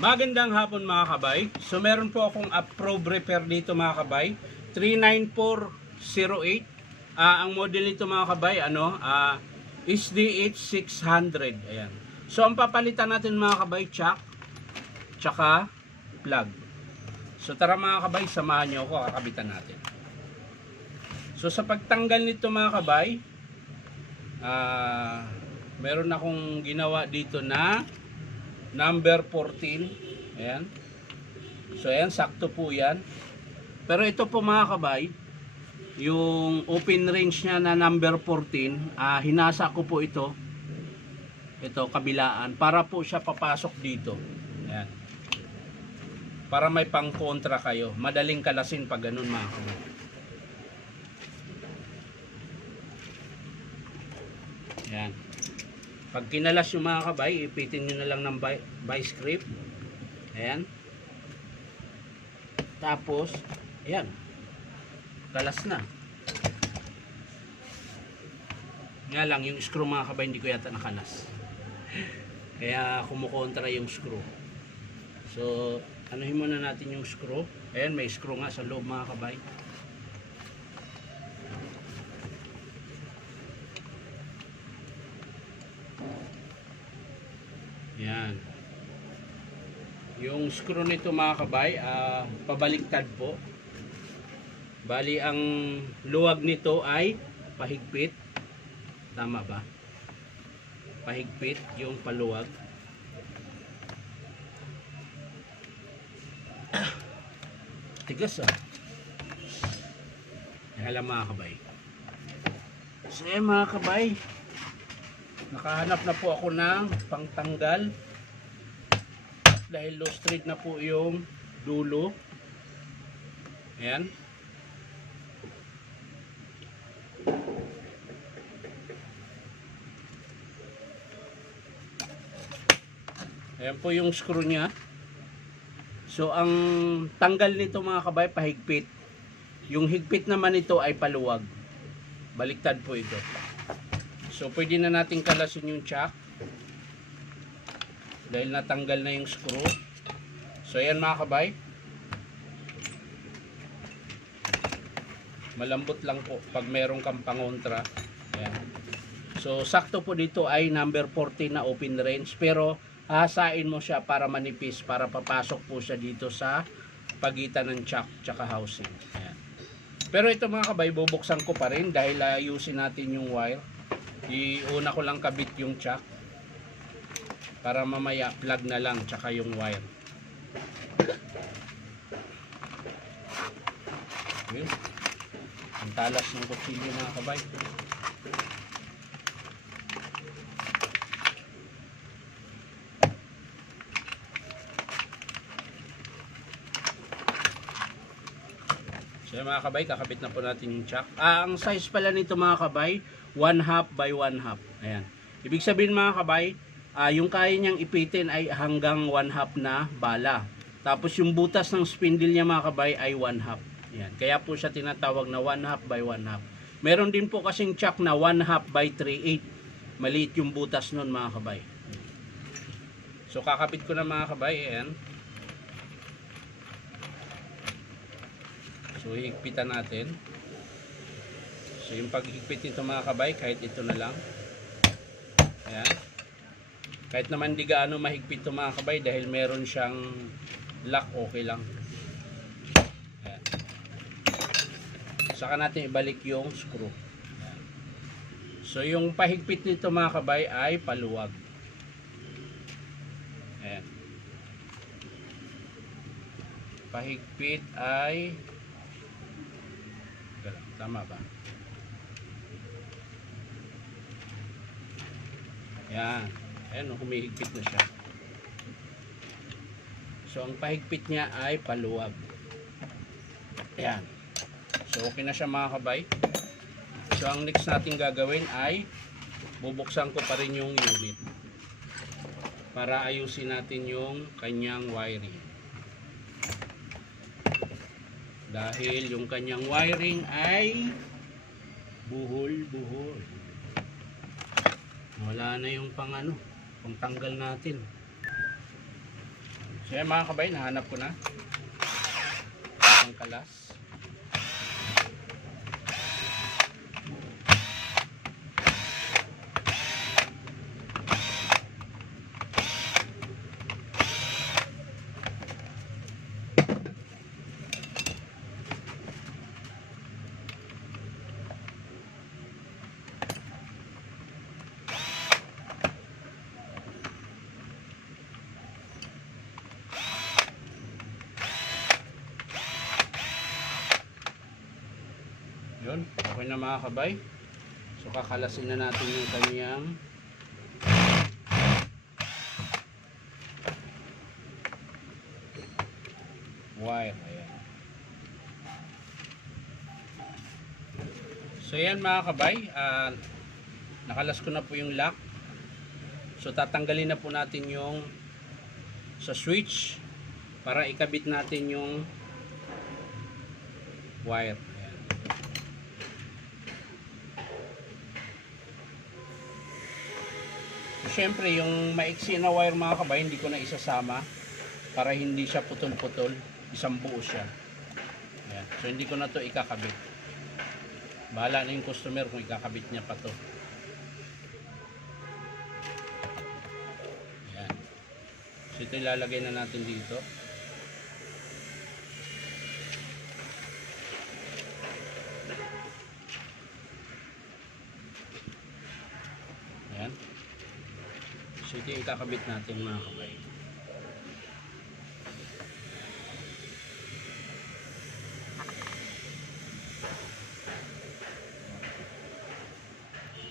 Magandang hapon mga kabay. So meron po akong approved repair dito mga kabay. 39408. Ang model nito mga kabay is DH600. Ayan. So ang papalitan natin mga kabay, chuck tsaka plug. So tara mga kabay, samahan niyo ako, kakabitan natin. So sa pagtanggal nito mga kabay, meron akong ginawa dito na number 14. Ayan. So ayan, sakto po yan. Pero ito po mga kabay, yung open range niya na number 14, hinasa ko po ito kabilaan, para po siya papasok dito. Ayan. Para may pang kontra kayo. Madaling kalasin pag ganun mga kabay. Ayan. Pag kinalas yung mga kabay, ipitin nyo na lang ng vice grip. Ayan. Tapos, ayan. Kalas na. Nga lang, yung screw mga kabay, hindi ko yata nakalas. Kaya kumukontra yung screw. So, anuhin muna natin yung screw. Ayan, may screw nga sa loob mga kabay. Yan. Yung screw nito mga kabay, pabaliktad po. Bali ang luwag nito ay pahigpit. Tama ba? Pahigpit yung paluwag. Tigas Alam mga kabay. So mga kabay, nakahanap na po ako ng pangtanggal dahil low thread na po yung dulo. Ayan. Ayan po yung screw nya. So ang tanggal nito mga kabay, pahigpit. Yung higpit naman ito ay paluwag. Baliktad po ito. So pwede na natin kalasin yung chuck dahil natanggal na yung screw. So ayan mga kabay, malambot lang po pag meron kang pangontra. Ayan. So sakto po dito ay number 14 na open range, pero hahasain mo siya para manipis, para papasok po siya dito sa pagitan ng chuck tsaka housing. Ayan. Pero ito mga kabay, bubuksan ko pa rin dahil ayusin natin yung wire. Iuna ko lang kabit yung chuck para mamaya plug na lang tsaka yung wire. Okay. Ang talas ng kutsilyo mga kabay. So mga kabay, kakabit na po natin yung chuck. Ang size pala nito mga kabay, 1/2 by 1/2. Ayan. Ibig sabihin mga kabay, yung kaya niyang ipitin ay hanggang 1/2 na bala. Tapos yung butas ng spindle niya mga kabay ay 1/2. Ayan. Kaya po siya tinatawag na 1/2 by 1/2. Meron din po kasing chuck na 1/2 by 3/8. Maliit yung butas nun mga kabay. So kakabit ko na mga kabay. Ayan. So higpitan natin. So yung paghigpit nito mga kabay, kahit ito na lang. Ayan. Kahit naman di gaano mahigpit ito mga kabay dahil meron siyang lock, okay lang. Ayan. Saka natin ibalik yung screw. Ayan. So yung pahigpit nito mga kabay ay paluwag. Ayan. Pahigpit ay tama ba? Yan. Ayan, humihigpit na siya. So, ang pahigpit niya ay paluwag. Ayan. So, okay na siya mga kabay. So, ang next natin gagawin ay bubuksan ko pa rin yung unit para ayusin natin yung kanyang wiring. Dahil yung kanyang wiring ay buhol-buhol. Wala na yung pangtanggal natin. So So yan mga kabay, nahanap ko na ang kalas. Yun, okay na mga kabay. So kakalasin na natin yung kanyang wire. Ayan. So yan mga kabay, nakalas ko na po yung lock. So tatanggalin na po natin yung sa switch para ikabit natin yung wire. Siyempre yung maiksi na wire mga kabay hindi ko na isasama para hindi siya putol-putol, isang buo siya. Ayan. So hindi ko na to ikakabit, bahala na yung customer kung ikakabit niya pa to. Ayan. So ito ilalagay na natin dito. Ayan. So ito yung ikakabit natin mga kabay.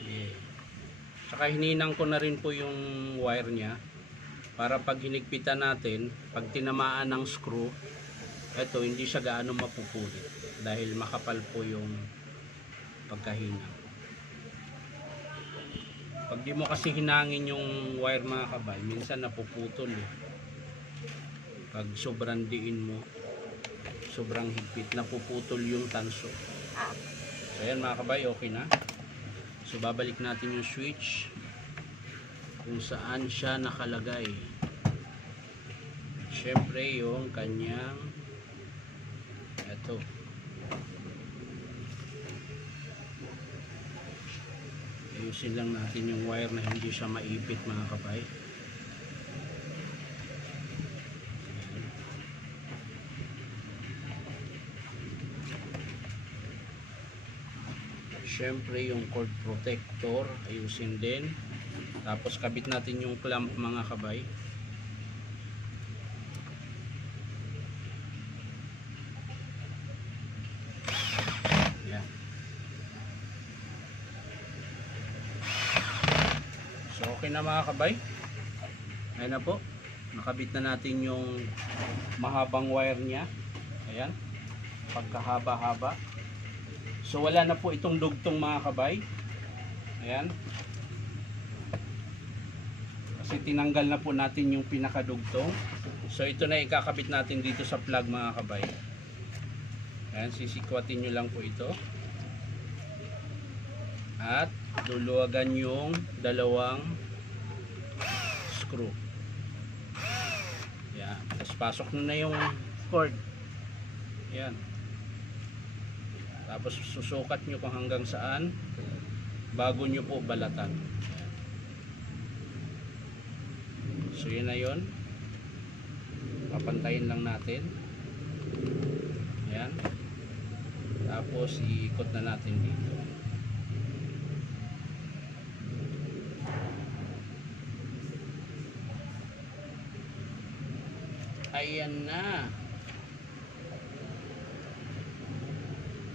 Yeah. Tsaka hininang ko na rin po yung wire niya para pag hinigpitan natin, pag tinamaan ng screw, eto hindi siya gaano mapupulit dahil makapal po yung pagkahinang. Pag di mo kasi hinangin yung wire mga kabay, minsan napuputol eh. Pag sobrang diin mo, sobrang higpit, napuputol yung tanso. So yan mga kabay, okay na. So babalik natin yung switch kung saan siya nakalagay. Siyempre yung kanyang eto. Ayusin lang natin yung wire na hindi siya maipit mga kabay. Siyempre yung cord protector ayusin din. Tapos kabit natin yung clamp mga kabay. Yan. So okay na mga kabay. Ayan na po. Nakabit na natin yung mahabang wire niya. Ayan. Pagkahaba-haba. So wala na po itong dugtong mga kabay. Ayan. Kasi tinanggal na po natin yung pinakadugtong. So ito na ikakabit natin dito sa plug mga kabay. Ayan, sisikwatin nyo lang po ito. At luluwagan yung dalawang screw. Ayan. Tapos pasok na yung cord. Ayan. Tapos susukat nyo kung hanggang saan bago nyo po balatan. Ayan. So yun na yun. Papantayin lang natin. Ayan. Tapos iikot na natin dito. Ayan na.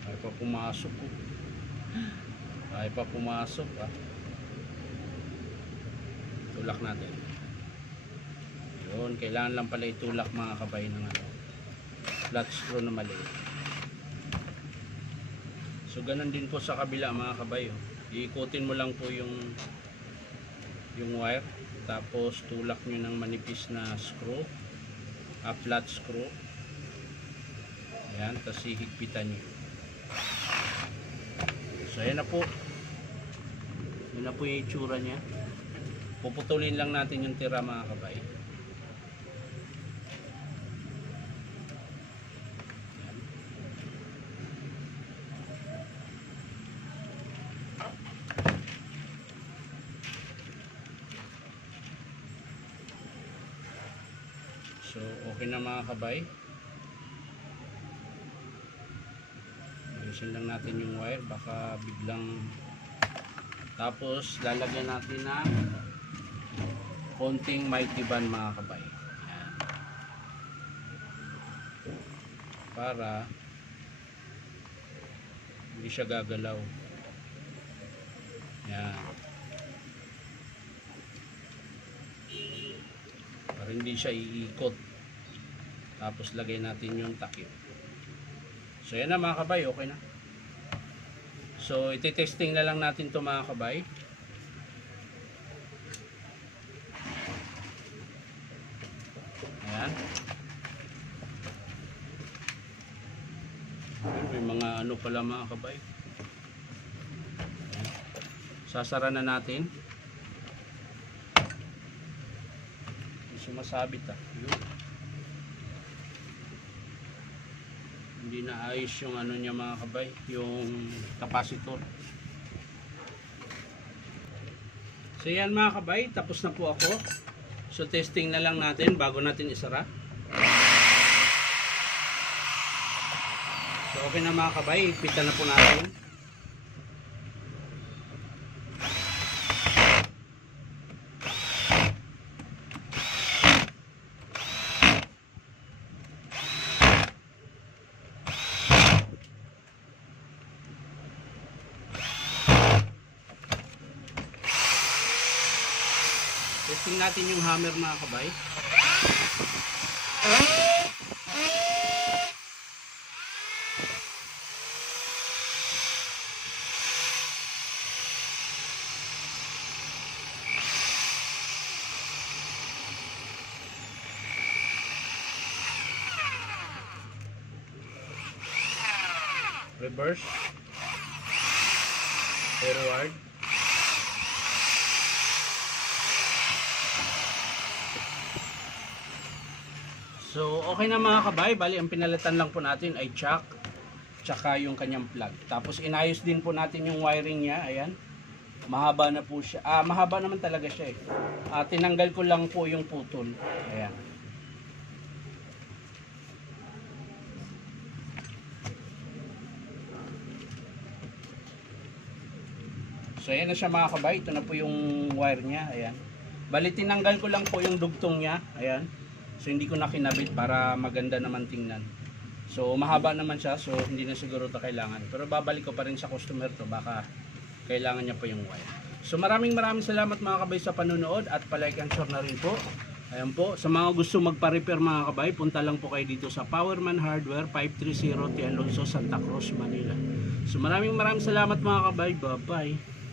Ay pa pumasok po. Ay pa pumasok ah. Tulak natin. Yun, kailangan lang pala itulak mga kabay ng ano, flat screw na maliit. So ganun din po sa kabila mga kabay. Oh. Iikutin mo lang po yung wire. Tapos tulak nyo ng manipis na screw. Flat screw. Ayan, tapos hihigpitan nyo. So ayan na po. Yun na po yung itsura nya. Puputulin lang natin yung tira mga kabay. So okay na mga kabay. Ayusin lang natin yung wire, baka biglang. Tapos lalagyan natin ng konting mighty band mga kabay. Yan. Para hindi siya gagalaw. Yan. Para hindi siya iikot. Tapos lagay natin yung takip. So yan na mga kabay, okay na. So iti-testing na lang natin to mga kabay. Ayan. May mga ano pala mga kabay. Ayan. Sasara na natin. Hindi sumasabit Hindi na ayos yung ano niya mga kabay, yung capacitor. So yan mga kabay, tapos na po ako. So testing na lang natin bago natin isara. So okay na mga kabay, ipita na po natin. Testing natin yung hammer mga kabay. Reverse, forward, so okay na mga kabay, bali ang pinalitan lang po natin ay chuck tsaka yung kanyang plug. Tapos inayos din po natin yung wiring niya. Ayan, mahaba na po siya, mahaba naman talaga siya tinanggal ko lang po yung putol. Ayan. So ayan na siya mga kabay, ito na po yung wire niya. Ayan, bali tinanggal ko lang po yung dugtong niya. Ayan, so hindi ko na kinabit para maganda naman tingnan. So mahaba naman siya, so hindi na siguro ito kailangan. Pero babalik ko pa rin sa customer to, baka kailangan niya po yung wire. So maraming salamat mga kabay sa panonood at palike and share na rin po. Ayan po, sa mga gusto magpa-repair mga kabay, punta lang po kayo dito sa Powerman Hardware, 530 T. Alonso, Santa Cruz, Manila. So maraming salamat mga kabay. Bye bye.